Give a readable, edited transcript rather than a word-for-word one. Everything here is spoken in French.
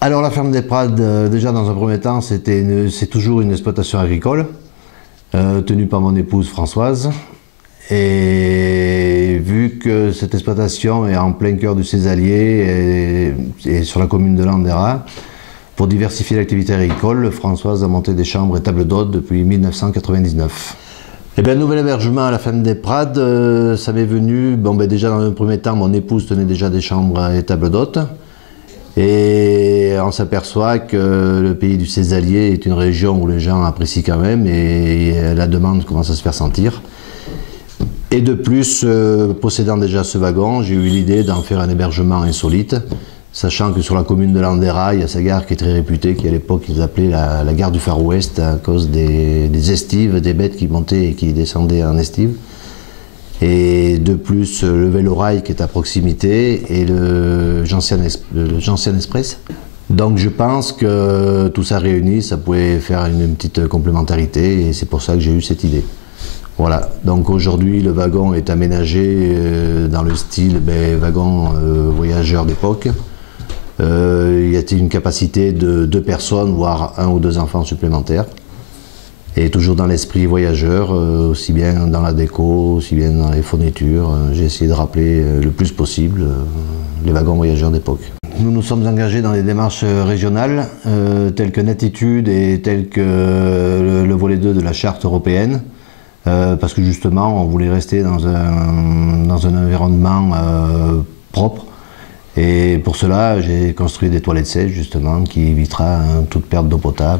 Alors la ferme des Prades, déjà dans un premier temps, c'est toujours une exploitation agricole, tenue par mon épouse Françoise. Et vu que cette exploitation est en plein cœur du Césalier et sur la commune de Landera, pour diversifier l'activité agricole, Françoise a monté des chambres et tables d'hôtes depuis 1999. Et bien, nouvel hébergement à la ferme des Prades, ça m'est venu, déjà dans un premier temps, mon épouse tenait déjà des chambres et tables d'hôtes. Et on s'aperçoit que le pays du Césalier est une région où les gens apprécient quand même et la demande commence à se faire sentir. Et de plus, possédant déjà ce wagon, j'ai eu l'idée d'en faire un hébergement insolite, sachant que sur la commune de Landera, il y a sa gare qui est très réputée, qui à l'époque ils appelaient la gare du Far West à cause des estives, des bêtes qui montaient et qui descendaient en estive. Et de plus, le Vélorail qui est à proximité et le Gentian Express. Donc je pense que tout ça réuni, ça pouvait faire une petite complémentarité et c'est pour ça que j'ai eu cette idée. Voilà, donc aujourd'hui le wagon est aménagé dans le style wagon voyageur d'époque. Il y a une capacité de 2 personnes, voire 1 ou 2 enfants supplémentaires. Et toujours dans l'esprit voyageur, aussi bien dans la déco, aussi bien dans les fournitures. J'ai essayé de rappeler le plus possible les wagons voyageurs d'époque. Nous nous sommes engagés dans des démarches régionales, telles que Netitude et telles que le volet 2 de la charte européenne. Parce que justement, on voulait rester dans un environnement propre. Et pour cela, j'ai construit des toilettes sèches, justement, qui évitera toute perte d'eau potable.